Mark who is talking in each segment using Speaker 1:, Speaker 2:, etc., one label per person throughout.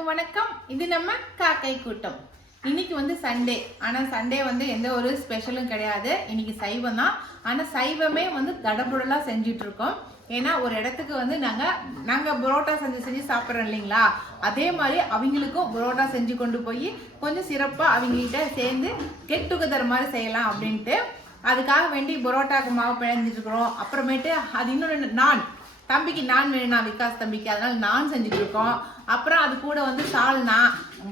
Speaker 1: எல்லாருக்கும் வணக்கம். இது நம்ம காக்கை கூட்டம். இன்னைக்கு வந்து சண்டே. ஆனால் சண்டே வந்து எந்த ஒரு ஸ்பெஷலும் கிடையாது. இன்னைக்கு சைவம் தான். ஆனால் சைவமே வந்து தடபுடலாக செஞ்சுட்டு இருக்கோம் ஏன்னா ஒரு இடத்துக்கு வந்து நாங்கள் நாங்கள் புரோட்டா செஞ்சு செஞ்சு சாப்பிட்றோம் இல்லைங்களா? அதே மாதிரி அவங்களுக்கும் புரோட்டா செஞ்சு கொண்டு போய் கொஞ்சம் சிறப்பாக அவங்ககிட்ட சேர்ந்து கெட் டுகெதர் மாதிரி செய்யலாம் அப்படின்ட்டு. அதுக்காக வேண்டி புரோட்டாக்கு மாவு பிழைஞ்சிட்டு இருக்கிறோம் அப்புறமேட்டு அது இன்னொன்று நான் தம்பிக்கு நான் வேணும்னா விகாஸ் தம்பிக்கு. அதனால் நான் செஞ்சுட்டு இருக்கோம் அப்புறம் அது கூட வந்து சால்னா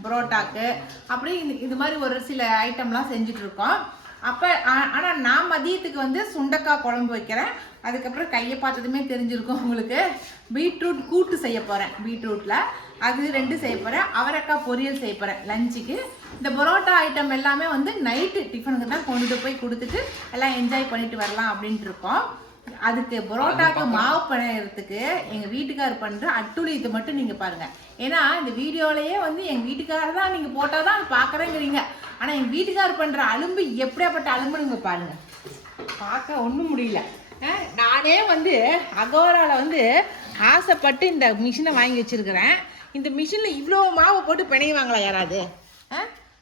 Speaker 1: புரோட்டாக்கு. அப்படி இது மாதிரி ஒரு சில ஐட்டம்லாம் செஞ்சுட்டு இருக்கோம் அப்போ ஆனால் நான் மதியத்துக்கு வந்து சுண்டக்காய் குழம்பு வைக்கிறேன். அதுக்கப்புறம் கையை பார்த்ததுமே தெரிஞ்சிருக்கும் உங்களுக்கு. பீட்ரூட் கூட்டு செய்ய போகிறேன் பீட்ரூட்டில் அது ரெண்டு செய்ய போகிறேன் அவரைக்காய் பொரியல் செய்ய போகிறேன் லஞ்சுக்கு. இந்த பரோட்டா ஐட்டம் எல்லாமே வந்து நைட்டு டிஃபனுக்கு தான் கொண்டுட்டு போய் கொடுத்துட்டு எல்லாம் என்ஜாய் பண்ணிட்டு வரலாம் அப்படின்ட்டு இருக்கோம். அதுக்கு பரோட்டாக்கு மாவு பிணையறதுக்கு எங்க வீட்டுக்காரர் பண்ற அட்டுழியத்தை மட்டும் நீங்க பாருங்க. ஏன்னா இந்த வீடியோலயே வந்து எங்க வீட்டுக்காரர் தான் நீங்க போட்டாதான் பாக்குறேங்கிறீங்க. ஆனா எங்க வீட்டுக்காரர் பண்ற அலும்பு எப்படியாப்பட்ட அலும்பு நீங்க பாருங்க. பார்க்க ஒண்ணும் முடியல. நானே வந்து அகோரால வந்து ஆசைப்பட்டு இந்த மிஷினை வாங்கி வச்சிருக்கிறேன். இந்த மிஷினில் இவ்வளோ மாவு போட்டு பிணையுவாங்களா யாராவது?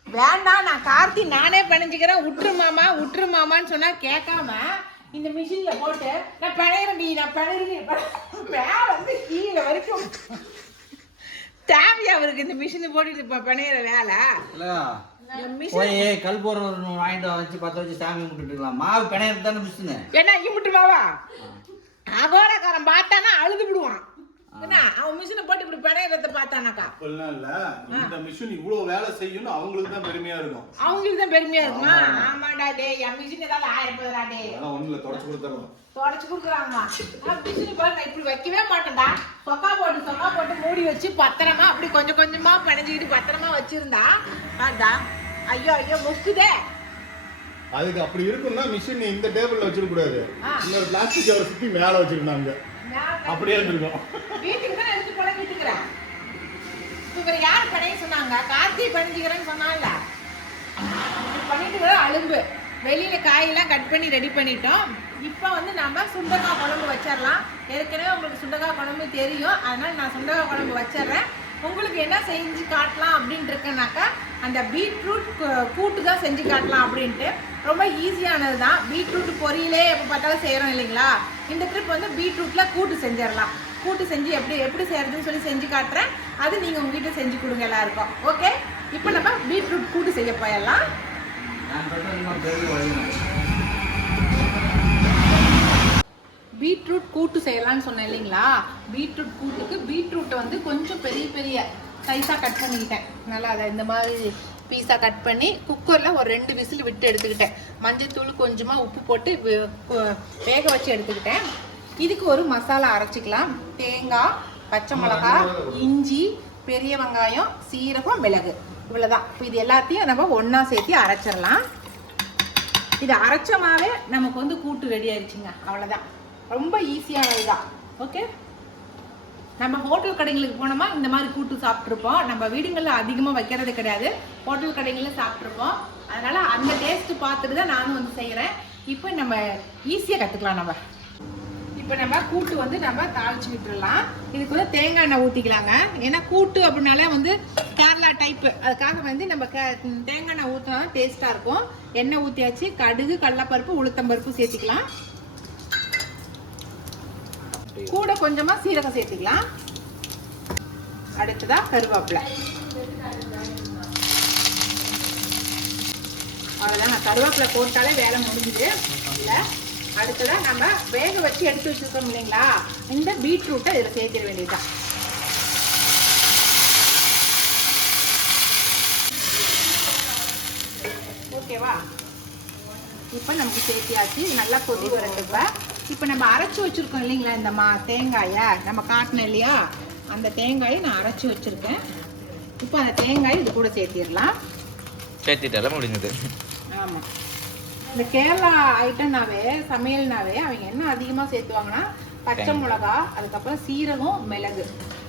Speaker 1: வேண்டாம் நான் கார்த்தி நானே பிணைஞ்சிக்கிறேன். விட்டுரு மாமா விட்டுரு மாமான்னு சொன்னா கேட்காம இந்த மிஷின்ல போட்டு நான் பிணையிறேன்டி நான் பிணையிறேன். மேல வந்து கீழே வரைக்கும். தேவையா அவருக்கு இந்த மிஷின் போட்டு இப்ப பிணையிற வேலை?
Speaker 2: போய் கல்பூரம் ஒண்ணு வாங்கிட்டு வச்சு பத்த வச்சு சாமி இருக்கலாம். மாவு பிணையிறது தானே மிஷினு?
Speaker 1: என்ன இம்பிட்டு மாவா? அகோரக்காரன் பார்த்தானா அழுது விடுவான். என்ன அவன் மிஷினை போட்டு இப்படி பிணையிறத பார்த்தானாக்கா?
Speaker 3: அப்படிலாம் இல்ல. இந்த மிஷின் இவ்வளவு வேலை செய்யும்னு அவங்களுக்கு தான் பெருமையா இருக்கும்.
Speaker 1: அவங்களுக்கு தான் பெருமையா இருக்குமா? ஆமாடா டே என் மிஷின் ஏதாவது ஆயிரம் போதுடா டே
Speaker 3: அதெல்லாம் ஒண்ணும் இல்ல தொடச்சு கொடுத்துறோம்.
Speaker 1: தொடச்சு கொடுக்குறாங்க நான் மிஷின் பாரு நான் இப்படி வைக்கவே மாட்டேன்டா. சொக்கா போட்டு சொக்கா போட்டு மூடி வச்சு பத்திரமா அப்படி கொஞ்சம் கொஞ்சமா பிணைஞ்சிக்கிட்டு பத்திரமா வச்சிருந்தா அடா ஐயோ ஐயோ முக்குதே.
Speaker 3: அதுக்கு அப்படி இருக்கும்னா மிஷின் இந்த டேபிள்ல வச்சிருக்க கூடாது. இன்னொரு பிளாஸ்டிக் கவர் சுத்தி மேல வச்சிருந்தாங்க. அப்படியே இருந்திருக்கும்.
Speaker 1: வீட்டுக்கு தான் எடுத்து போல வீட்டுக்குறேன் இவர் யார் பணைய சொன்னாங்க? கார்த்தி பணிஞ்சுக்கிறேன்னு சொன்னால பண்ணிட்டு வர அலும்பு வெளியில காயெல்லாம் கட் பண்ணி ரெடி பண்ணிட்டோம். இப்போ வந்து நம்ம சுண்டக்காய் குழம்பு வச்சிடலாம் ஏற்கனவே உங்களுக்கு சுண்டக்காய் குழம்பு தெரியும். அதனால நான் சுண்டக்காய் குழம்பு வச்சிடுறேன் உங்களுக்கு என்ன செஞ்சு காட்டலாம் அப்படின்ட்டு இருக்கேனாக்கா அந்த பீட்ரூட் கூட்டு தான் செஞ்சு காட்டலாம் அப்படின்ட்டு. ரொம்ப ஈஸியானது தான். பீட்ரூட் பொரியலே எப்போ பார்த்தாலும் செய்கிறோம் இல்லைங்களா? இந்த ட்ரிப் வந்து பீட்ரூட்டில் கூட்டு செஞ்சிடலாம். கூட்டு செஞ்சு எப்படி எப்படி செய்கிறதுன்னு சொல்லி செஞ்சு காட்டுறேன். அது நீங்கள் உங்கள் வீட்டில் செஞ்சு கொடுங்க எல்லாருக்கும். ஓகே இப்போ நம்ம பீட்ரூட் கூட்டு செய்ய போயிடலாம். பீட்ரூட் கூட்டு செய்யலான்னு சொன்னேன் இல்லைங்களா? பீட்ரூட் கூட்டுக்கு பீட்ரூட்டை வந்து கொஞ்சம் பெரிய பெரிய சைஸாக கட் பண்ணிக்கிட்டேன். நல்லா அதை இந்த மாதிரி பீஸாக கட் பண்ணி குக்கரில் ஒரு ரெண்டு விசில் விட்டு எடுத்துக்கிட்டேன். மஞ்சத்தூள் கொஞ்சமாக உப்பு போட்டு வேக வச்சு எடுத்துக்கிட்டேன். இதுக்கு ஒரு மசாலா அரைச்சிக்கலாம். தேங்காய் பச்சை மிளகாய் இஞ்சி பெரிய வெங்காயம் சீரகம் மிளகு. இவ்வளோதான் இப்போ இது எல்லாத்தையும் நம்ம ஒன்றா சேர்த்து அரைச்சிடலாம். இது அரைச்சமாவே நமக்கு வந்து கூட்டு ரெடி ஆயிடுச்சுங்க. அவ்வளோதான் ரொம்ப ஈஸியானது தான் ஓகே நம்ம ஹோட்டல் கடைங்களுக்கு போனோமா? இந்த மாதிரி கூட்டு சாப்பிட்ருப்போம் நம்ம வீடுங்களில் அதிகமாக வைக்கிறது கிடையாது. ஹோட்டல் கடைகளில் சாப்பிட்ருப்போம் அதனால் அந்த டேஸ்ட்டு பார்த்துட்டு தான் நானும் வந்து செய்கிறேன் இப்போ நம்ம ஈஸியாக கற்றுக்கலாம் நம்ம. இப்போ நம்ம கூட்டு வந்து நம்ம தாளிச்சு விட்டுறலாம். இதுக்கு வந்து தேங்காய் எண்ணெய் ஊற்றிக்கலாங்க ஏன்னா கூட்டு அப்படின்னாலே வந்து கேரளா டைப்பு அதுக்காக வந்து நம்ம கே தேங்காய் எண்ணெய் ஊற்றினா தான் டேஸ்ட்டாக இருக்கும். எண்ணெய் ஊற்றியாச்சு கடுகு கடலப்பருப்பு உளுத்தம்பருப்பு சேர்த்துக்கலாம். கூட கொஞ்சமாக சீரகம் சேர்த்துக்கலாம். அடுத்ததா கருவேப்பிலை. அவ்வளோதான் நான் கருவேப்பிலை போட்டாலே வேலை முடிஞ்சுது. இல்லை அடுத்ததாக நம்ம வேக வச்சு எடுத்து வச்சிருக்கோம் இல்லைங்களா? இந்த பீட்ரூட்டை இதில் சேர்த்திட வேண்டியதுதான். ஓகேவா? இப்போ நமக்கு சேர்த்தியாச்சு. நல்லா கொதி வரட்டுப்ப இப்போ நம்ம அரைச்சி வச்சிருக்கோம் இல்லைங்களா இந்த மா தேங்காயை? நம்ம காட்டினோம் இல்லையா? அந்த தேங்காயை நான் அரைச்சி வச்சிருக்கேன். இப்போ அந்த தேங்காயை இது கூட சேர்த்திடலாம்.
Speaker 4: சேர்த்திட்டால முடிஞ்சது.
Speaker 1: ஆமாம் இந்த கேரளா ஐட்டம்னாவே சமையல்னாவே அவங்க என்ன அதிகமாக சேர்த்துவாங்கன்னா பச்சை மிளகா அதுக்கப்புறம் சீரகம் மிளகு.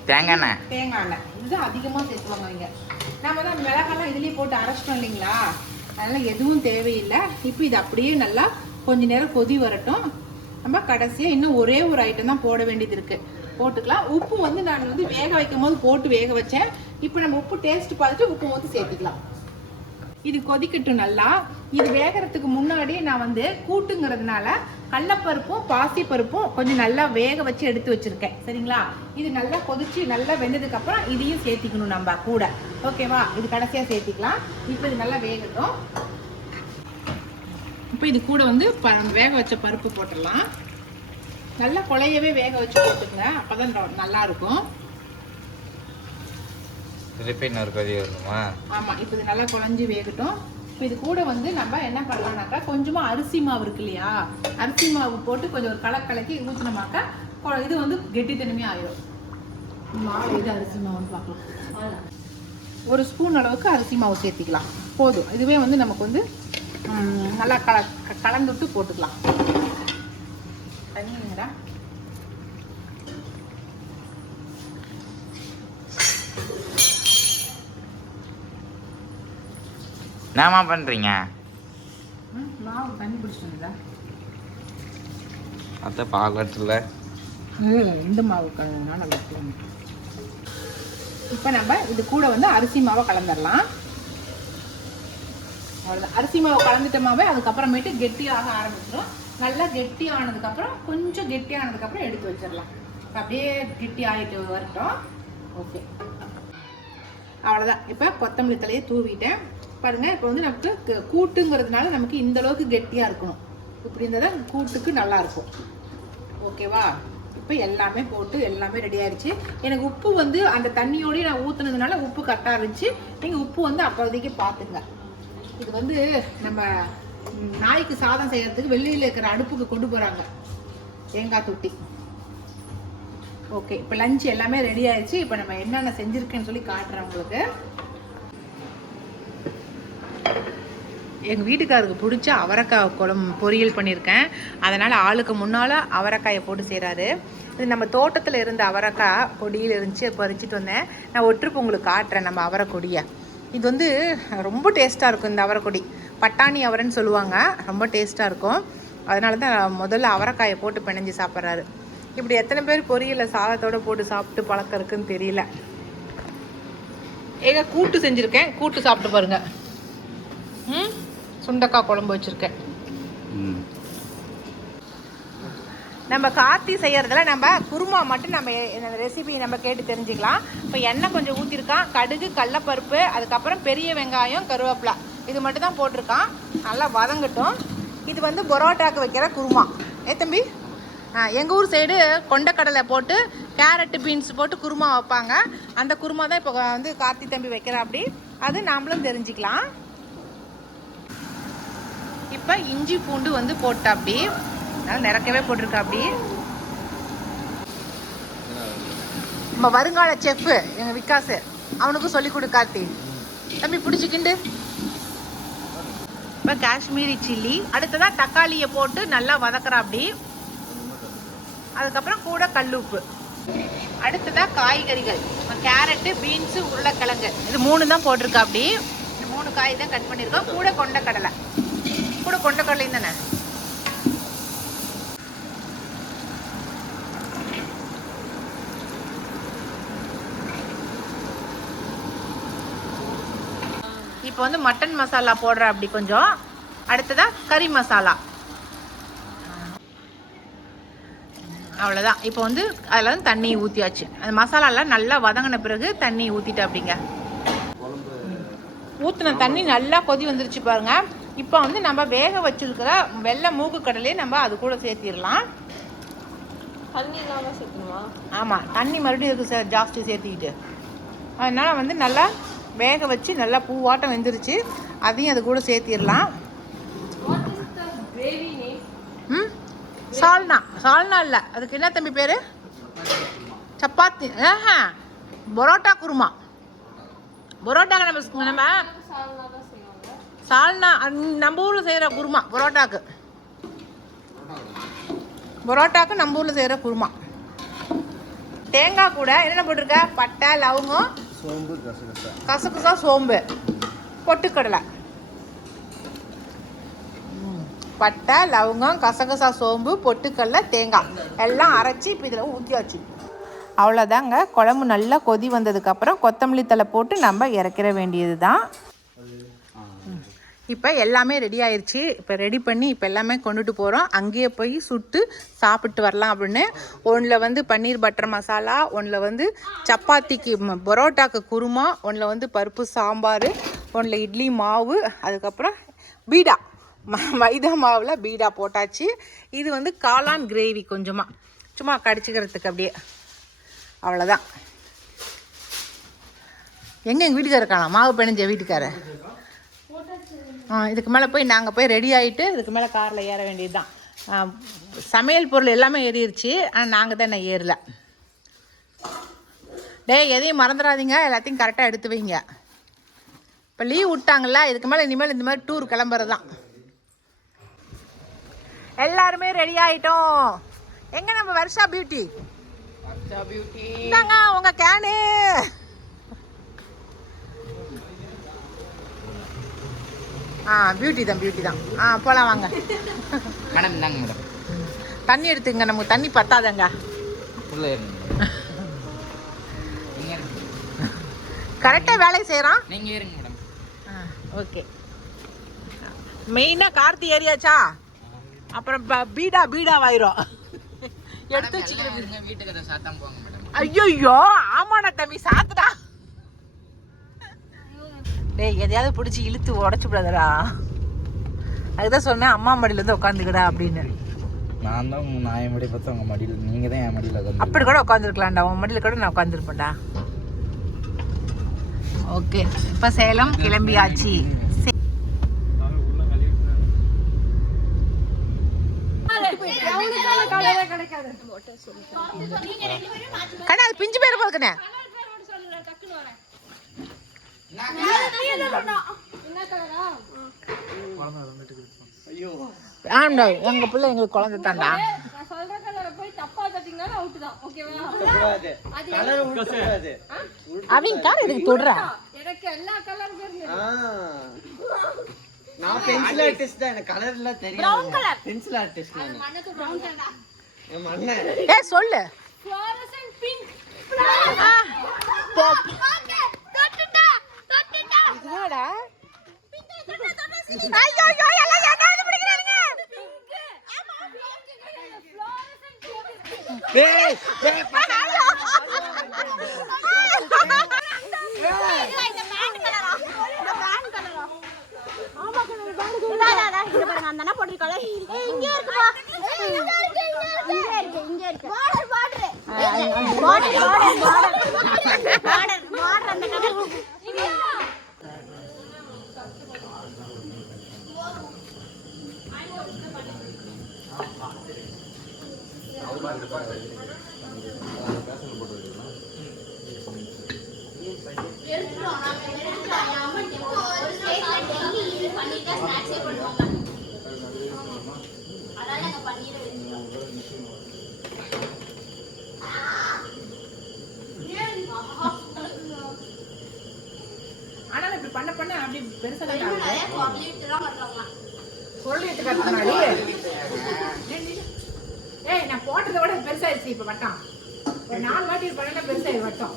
Speaker 4: தேங்காய் எண்ணெய்.
Speaker 1: தேங்காய் எண்ணெய். இதுதான் அதிகமாக சேர்த்துவாங்க அவங்க. நம்ம தான் மிளகாலாம் இதுலேயே போட்டு அரைச்சிட்டோம் இல்லைங்களா? அதனால் எதுவும் தேவையில்லை. இப்போ இது அப்படியே நல்லா கொஞ்ச நேரம் கொதி வரட்டும். நம்ம கடைசியாக இன்னும் ஒரே ஒரு ஐட்டம் தான் போட வேண்டியது இருக்குது போட்டுக்கலாம். உப்பு வந்து நான் வந்து வேக வைக்கும் போது போட்டு வேக வச்சேன். இப்போ நம்ம உப்பு டேஸ்ட் பார்த்துட்டு உப்பு வந்து சேர்த்துக்கலாம். இது கொதிக்கட்டும் நல்லா. இது வேகறதுக்கு முன்னாடியே நான் வந்து கூட்டுங்கிறதுனால கடலப்பருப்பும் பாசிப்பருப்பும் கொஞ்சம் நல்லா வேக வச்சு எடுத்து வச்சிருக்கேன். சரிங்களா? இது நல்லா கொதிச்சு நல்லா வெந்ததுக்கு அப்புறம் இதையும் சேர்த்திக்கணும் நம்ம கூட. ஓகேவா இது கடைசியா சேர்த்திக்கலாம். இப்போ இது நல்லா வேகட்டும். இப்போ இது கூட வந்து ப- வேக வச்ச பருப்பு போட்டுடலாம். நல்லா குழையவே வேக வச்சு போட்டுக்கங்க. அப்பதான் நல்லா இருக்கும்
Speaker 4: திருப்பி இன்னொரு கொதி வரணுமா?
Speaker 1: ஆமா இப்போ இது நல்லா குழஞ்சி வேகட்டும். இப்போ இது கூட வந்து நம்ம என்ன பண்ணலாம்னாக்கா கொஞ்சமா அரிசி மாவு இருக்கு இல்லையா? அரிசி மாவு போட்டு கொஞ்சம் ஒரு கலக்கு கலக்கி ஊற்றினோமாக்கா இது வந்து கெட்டித்தனமே ஆயிடும் மாவு எது அரிசி மாவுன்னு பார்க்கலாம். ஒரு ஸ்பூன் அளவுக்கு அரிசி மாவு சேர்த்திக்கலாம். போதும். இதுவே வந்து நமக்கு வந்து நல்லா கல கலந்துட்டு போட்டுக்கலாம். தண்ணிங்கடா.
Speaker 4: என்னம்மா பண்றீங்க?
Speaker 1: ம், மாவு தண்ணி பிடிச்சிட்டுங்களா
Speaker 4: அத்தை பார்க்கல
Speaker 1: இல்லை இந்த மாவு இருக்கும் இப்போ நம்ம இது கூட வந்து அரிசி மாவை கலந்துடலாம் அவ்வளோதான் அரிசி மாவு கலந்துட்டோமாவே அதுக்கப்புறமேட்டு கெட்டியாக ஆரம்பிச்சிடும் நல்லா கெட்டி ஆனதுக்கப்புறம் கொஞ்சம் கெட்டி ஆனதுக்கப்புறம் எடுத்து வச்சிடலாம் அப்படியே கெட்டி ஆகிட்டு வரட்டும். ஓகே அவ்வளோதான் இப்போ கொத்தமல்லி தலையை தூவிட்டேன். பாருங்கள் இப்போ வந்து நமக்கு கூட்டுங்கிறதுனால நமக்கு இந்த அளவுக்கு கெட்டியாக இருக்கணும். இப்படி இருந்தால் தான் கூட்டுக்கு நல்லா இருக்கும். ஓகேவா இப்போ எல்லாமே போட்டு எல்லாமே ரெடி ஆயிடுச்சு எனக்கு உப்பு வந்து அந்த தண்ணியோடய நான் ஊற்றுனதுனால உப்பு கரெக்டாக இருந்துச்சு. நீங்கள் உப்பு வந்து அப்போதைக்கு பார்த்துங்க இது வந்து நம்ம நாய்க்கு சாதம் செய்யறதுக்கு வெளியில் இருக்கிற அடுப்புக்கு கொண்டு போகிறாங்க தேங்காய் தொட்டி. ஓகே இப்போ லஞ்ச் எல்லாமே ரெடி ஆயிடுச்சு. இப்போ நம்ம என்னென்ன செஞ்சுருக்கேன்னு சொல்லி காட்டுறேன் உங்களுக்கு. எங்கள் வீட்டுக்காருக்கு பிடிச்ச அவரைக்காய் குழம்பு பொரியல் பண்ணியிருக்கேன். அதனால் ஆளுக்கு முன்னால் அவரைக்காயை போட்டு செய்கிறாரு இது நம்ம தோட்டத்தில் இருந்த அவரைக்காய் கொடியில் இருந்துச்சு பறிச்சிட்டு வந்தேன். நான் ஒற்றுப்பு உங்களுக்கு காட்டுறேன் நம்ம அவரை கொடியை இது வந்து ரொம்ப டேஸ்ட்டாக இருக்கும் இந்த அவரைக்கொடி. பட்டாணி அவரைன்னு சொல்லுவாங்க. ரொம்ப டேஸ்ட்டாக இருக்கும். அதனால தான் முதல்ல அவரைக்காயை போட்டு பிணைஞ்சு சாப்பிட்றாரு. இப்படி எத்தனை பேர் பொரியலை சாதத்தோட போட்டு சாப்பிட்டு பழக்கம் இருக்குன்னு தெரியல. ஏங்க கூட்டு செஞ்சுருக்கேன். கூட்டு சாப்பிட்டு பாருங்க. ம்? சுண்டக்காய் குழம்பு வச்சுருக்கேன். நம்ம காத்தி செய்யறதுல நம்ம குருமா மட்டும் நம்ம ரெசிபி நம்ம கேட்டு தெரிஞ்சுக்கலாம். இப்போ எண்ணெய் கொஞ்சம் ஊற்றிருக்கான் கடுகு கடலப்பருப்பு அதுக்கப்புறம் பெரிய வெங்காயம் கருவேப்பிலை. இது மட்டும் தான் போட்டிருக்கான். நல்லா வதங்கட்டும். இது வந்து பரோட்டாக்கு வைக்கிற குருமா. ஏ தம்பி? எங்கள் ஊர் சைடு கொண்டக்கடலை போட்டு கேரட்டு பீன்ஸ் போட்டு குருமா வைப்பாங்க. அந்த குருமா தான் இப்போ வந்து கார்த்தி தம்பி வைக்கிற அப்படி. அது நாமளும் தெரிஞ்சுக்கலாம். இப்போ இஞ்சி பூண்டு வந்து போட்டா அப்படி அதனால நிறக்கவே போட்டிருக்கா அப்படி. நம்ம வருங்கால செஃப்பு எங்க விகாஸ் அவனுக்கும் சொல்லி கொடு கார்த்தி. தம்பி பிடிச்சிக்கிண்டு இப்போ காஷ்மீரி சில்லி அடுத்ததா தக்காளியை போட்டு நல்லா வதக்குறா அப்படி. அதுக்கப்புறம் கூட கல்லுப்பு. அடுத்ததா காய்கறிகள். கேரட்டு பீன்ஸு உருளைக்கிழங்கு. இது மூணு தான் போட்டிருக்கா அப்படி. இந்த மூணு காய் தான் கட் பண்ணியிருக்கோம். கூட கொண்ட கடலை கூட கொண்ட கடலையும் தானே? இப்போ வந்து மட்டன் மசாலா போடுற அப்படி கொஞ்சம். அடுத்ததா கறி மசாலா. அவ்வளோதான் இப்போ வந்து அதில் வந்து தண்ணி ஊற்றியாச்சு அந்த மசாலாலாம் நல்லா வதங்கின பிறகு தண்ணி ஊற்றிட்டு அப்படிங்க. ஊற்றின தண்ணி நல்லா கொதி வந்துருச்சு பாருங்க. இப்போ வந்து நம்ம வேக வச்சிருக்கிற வெள்ளை மூக்கு கடலையே நம்ம அது கூட சேர்த்திடலாம்.
Speaker 5: தண்ணி இல்லாம சேர்க்கணுமா?
Speaker 1: ஆமாம் தண்ணி மறுபடியும் இருக்கு சார் ஜாஸ்தி சேர்த்திக்கிட்டு. அதனால் வந்து நல்லா வேக வச்சு நல்லா பூவாட்டம் வெந்துருச்சு. அதையும் அது கூட சேர்த்திடலாம். ம்? சால்னா. சால்னா இல்லை. அதுக்கு என்ன தம்பி பேர்? சப்பாத்தி. ஆஹா. பரோட்டா குருமா. பரோட்டாக்கு நம்ம நம்ம
Speaker 5: சால்னா
Speaker 1: நம்ம ஊரில் செய்கிற குருமா பரோட்டாக்கு. பரோட்டாக்கு நம்ம ஊரில் செய்கிற குருமா. தேங்காய் கூட என்னென்ன போட்டிருக்க? பட்டை லவங்கம்
Speaker 3: சோம்பு கசகசா.
Speaker 1: கசகசா சோம்பு. பொட்டுக்கடலை. பட்டை லவங்கம் கசகசா சோம்பு பொட்டுக்கடலை தேங்காய். எல்லாம் அரைச்சி இப்போ இதில் ஊற்றியாச்சு அவ்வளோதாங்க குழம்பு நல்லா கொதி வந்ததுக்கப்புறம் கொத்தமல்லி தழை போட்டு நம்ம இறக்கிற வேண்டியது தான் இப்போ எல்லாமே ரெடி ஆயிடுச்சு இப்போ ரெடி பண்ணி இப்போ எல்லாமே கொண்டுட்டு போகிறோம் அங்கேயே போய் சுட்டு சாப்பிட்டு வரலாம் அப்படின்னு. ஒன்றில் வந்து பன்னீர் பட்டர் மசாலா ஒன்றில் வந்து சப்பாத்திக்கு பரோட்டாக்கு குருமா ஒன்றில் வந்து பருப்பு சாம்பார் ஒன்றில் இட்லி மாவு அதுக்கப்புறம் பீடா. ம- மைதா மாவில் பீடா போட்டாச்சு. இது வந்து காளான் கிரேவி கொஞ்சமாக சும்மா கடிச்சிக்கிறதுக்கு அப்படியே. அவ்வளோதான் எங்கே எங்கள் வீட்டுக்காரர் இருக்கானா? மாவு பிணைஞ்ச வீட்டுக்காரர். இதுக்கு மேலே போய் நாங்கள் போய் ரெடி ஆகிட்டு இதுக்கு மேலே காரில் ஏற வேண்டியது தான் சமையல் பொருள் எல்லாமே ஏறிடுச்சு. ஆனால் நாங்கள் தான் இன்னும் ஏறல. டேய் எதையும் மறந்துடாதீங்க. எல்லாத்தையும் கரெக்டாக எடுத்து வைங்க. இப்போ லீவ் விட்டாங்கல்ல இதுக்கு மேலே இனிமேல் இந்த மாதிரி டூர் கிளம்புறது தான் எல்லாருமே ரெடி ஆகிட்டோம் எங்கே நம்ம வருஷா பியூட்டி
Speaker 2: பியூட்டி
Speaker 1: இந்தாங்க உங்க கேனு ஆ பியூட்டி தான் பியூட்டி தான். ஆ போலாம் வாங்க.
Speaker 2: மேடம் இந்தாங்க மேடம்
Speaker 1: தண்ணி எடுத்துங்க நமக்கு தண்ணி பத்தாதங்க. கரெக்டாக வேலையை செய்கிறான்
Speaker 2: நீங்க இருங்க மேடம்
Speaker 1: ஓகே மெயினாக கார்த்தி ஏரியாச்சா அப்புறம் ப- பீடா பீடாவாயிரும். எடுத்து வச்சுக்கிறது
Speaker 2: இருங்க வீட்டுக்கு அதை சாத்தாம போங்க மேடம்
Speaker 1: ஐயோ ஆமாடா தம்பி சாத்துடா. டேய் எதையாவது பிடிச்சி இழுத்து உடச்சு விடாதடா. அதுதான் சொன்னேன் அம்மா மடியில இருந்து உட்காந்துக்கடா அப்படின்னு.
Speaker 2: நான் தான் நான் என் மடி பார்த்தா உங்க மடியில் நீங்க தான் என் மடியில் உட்காந்து
Speaker 1: அப்படி கூட உட்காந்துருக்கலாம்டா உன் மடியில கூட நான் உட்காந்துருப்பேன்டா ஓகே இப்போ சேலம் கிளம்பியாச்சு. கண்ணா அது பிஞ்சு பேர் போதுக்கண்ணே ஆண்டா எங்க பிள்ளை எங்களுக்கு குழந்தை தாண்டா.
Speaker 5: நான் சொல்ற கலரை போய் தப்பா தட்டிங்கன்னா அவுட் தான் ஓகேவா
Speaker 1: அவங்க கார் இதுக்கு தொடுறா
Speaker 5: எனக்கு எல்லா கலர்
Speaker 6: நான். பென்சில் ஆர்டிஸ்ட் தான் எனக்கு கலர் எல்லாம் தெரியும் பென்சில் ஆர்டிஸ்ட் நான் என் மண்ணன்
Speaker 1: ஏ சொல்லு.
Speaker 5: ஃப்ளோரசன்ட் பிங்க்
Speaker 1: போ- இதுவாடா ஐயோ ஐயோ எல்லாம் ஏன்டா பிடிக்கிறானுங்க
Speaker 6: டேய் டேய்
Speaker 1: ஆனா இப்படி பண்ண பண்ண அப்படி பெருசா பொருள் எடுத்துக்காட்டு ஏய் நான் போட்டதை விட பெருசாயிருச்சு இப்ப வட்டம். ஒரு நாலு வாட்டி பண்ணா பெருசாயி வட்டம்.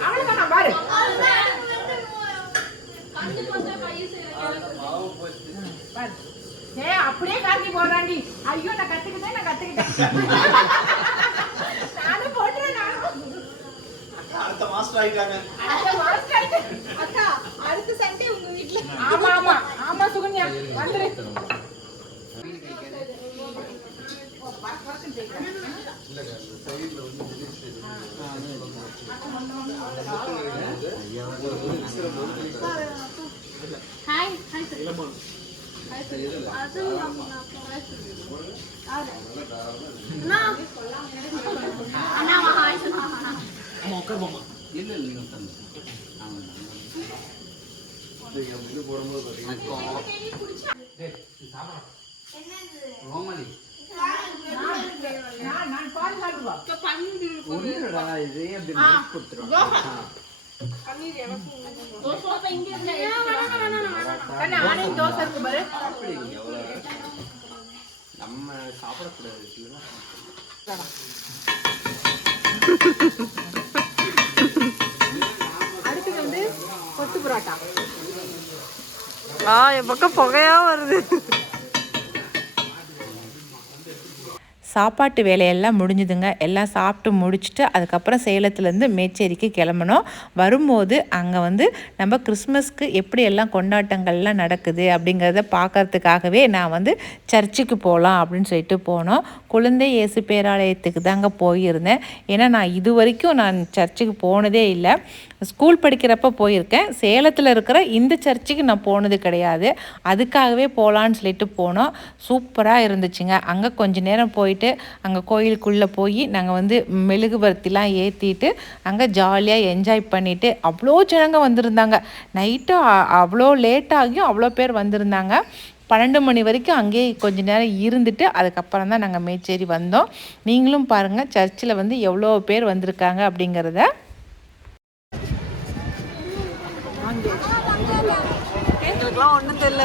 Speaker 1: அவ்வளவுதான் நான் பாரு. பாரு. ஏய் அப்படியே காக்கி போடுறாண்டி. ஐயோ நான் கத்துக்கிட்டேன் நான் கத்துக்கிட்டேன். நானும் போட்டுறேன் நானும்.
Speaker 3: அடுத்த மாஸ்டர் ஆயிட்டாங்க.
Speaker 1: அக்கா, master ஆயிட்டு. அக்கா, ஆமா ஆமா. ஆமா சுகன்யா. வந்துரு.
Speaker 2: இல்ல இல்ல நீங்க உட்காந்து ரோமலி
Speaker 6: நம்ம சாப்பிடக்கூடாது
Speaker 7: அடுத்தது வந்து கொத்து புரோட்டா.
Speaker 5: ஆ என் பக்கம் புகையா வருது.
Speaker 1: சாப்பாட்டு வேலையெல்லாம் முடிஞ்சுதுங்க. எல்லாம் சாப்பிட்டு முடிச்சுட்டு அதுக்கப்புறம் சேலத்துலேருந்து மேச்சேரிக்கு கிளம்பணும். வரும்போது அங்கே வந்து நம்ம கிறிஸ்மஸ்க்கு எப்படி எல்லாம் கொண்டாட்டங்கள்லாம் நடக்குது அப்படிங்கிறத பார்க்கறதுக்காகவே நான் வந்து சர்ச்சுக்கு போகலாம் அப்படின்னு சொல்லிட்டு போனோம். குழந்தை இயேசு பேராலயத்துக்கு தாங்க போயிருந்தேன். ஏன்னா நான் இது வரைக்கும் நான் சர்ச்சுக்கு போனதே இல்லை. ஸ்கூல் படிக்கிறப்ப போயிருக்கேன். சேலத்தில் இருக்கிற இந்த சர்ச்சுக்கு நான் போனது கிடையாது. அதுக்காகவே போகலான்னு சொல்லிட்டு போனோம். சூப்பராக இருந்துச்சுங்க. அங்கே கொஞ்ச நேரம் போயிட்டு அங்கே கோயிலுக்குள்ளே போய் நாங்கள் வந்து மெழுகுபர்த்திலாம் ஏற்றிட்டு அங்கே ஜாலியாக என்ஜாய் பண்ணிவிட்டு அவ்வளோ ஜனங்க வந்திருந்தாங்க. நைட்டு அவ்வளோ லேட்டாகியும் அவ்வளோ பேர் வந்திருந்தாங்க. பன்னெண்டு மணி வரைக்கும் அங்கேயே கொஞ்ச நேரம் இருந்துட்டு அதுக்கப்புறம் தான் நாங்கள் மேச்சேரி வந்தோம். நீங்களும் பாருங்கள் சர்ச்சில் வந்து எவ்வளோ பேர் வந்திருக்காங்க அப்படிங்கிறத.
Speaker 5: எங்களுக்குலாம் ஒன்றும் தெரியல.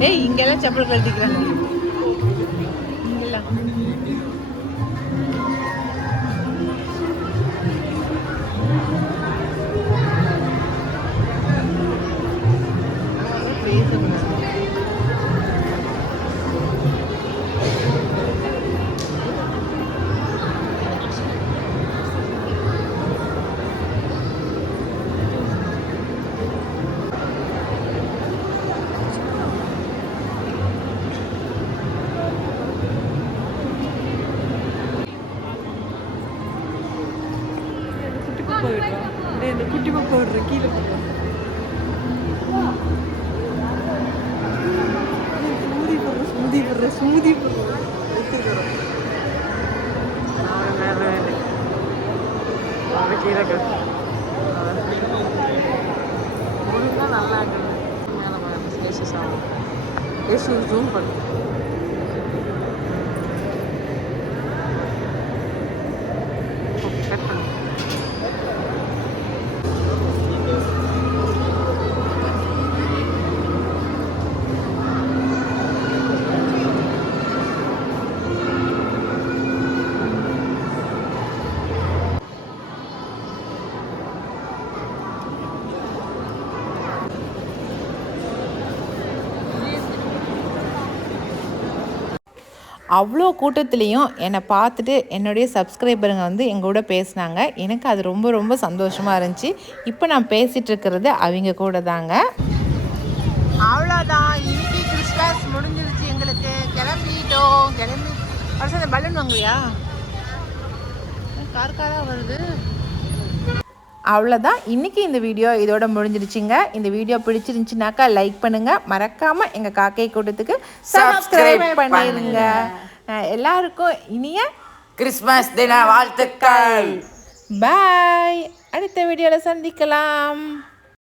Speaker 1: ஏய் இங்கெல்லாம் செப்பல் கழட்டிக்கிறாங்க.
Speaker 5: இந்த குட்டி பாப்பா விடுற கீழே போடுறா ஸ்மூதி போடுற ஸ்மூதி போடுற ஸ்மூதி போடுற எடுத்துக்கிறோம் அவன் மேலே வேலை அவன் கீழே கிடக்கு நல்லா இருக்குது மேலே மேலே ஸ்பேஷஸ் ஆகும் ஏசு ஜூம் பண்ணு
Speaker 1: அவ்வளோ கூட்டத்துலேயும் என்னை பார்த்துட்டு என்னுடைய சப்ஸ்கிரைபருங்க வந்து எங்கூட பேசினாங்க. எனக்கு அது ரொம்ப ரொம்ப சந்தோஷமாக இருந்துச்சு. இப்போ நான் பேசிகிட்டு இருக்கிறது அவங்க கூட தாங்க. அவ்வளோதான். இன்னைக்கு கிறிஸ்மஸ் முடிஞ்சிருச்சு எங்களுக்கு. கிளம்பிட்டோம். கிளம்பி அடுத்து அந்த பலூன் வாங்குறியா? கார் காராக வருது. அவ்வளோதான் இன்றைக்கி இந்த வீடியோ இதோட முடிஞ்சிருச்சுங்க. இந்த வீடியோ பிடிச்சிருந்துச்சுனாக்கா லைக் பண்ணுங்கள் மறக்காமல் எங்கள் காக்கை கூட்டத்துக்கு சப்ஸ்கிரைப் பண்ணிடுங்க எல்லாருக்கும் இனிய
Speaker 4: கிறிஸ்மஸ் தின வாழ்த்துக்கள்.
Speaker 1: பாய் அடுத்த வீடியோவில் சந்திக்கலாம்.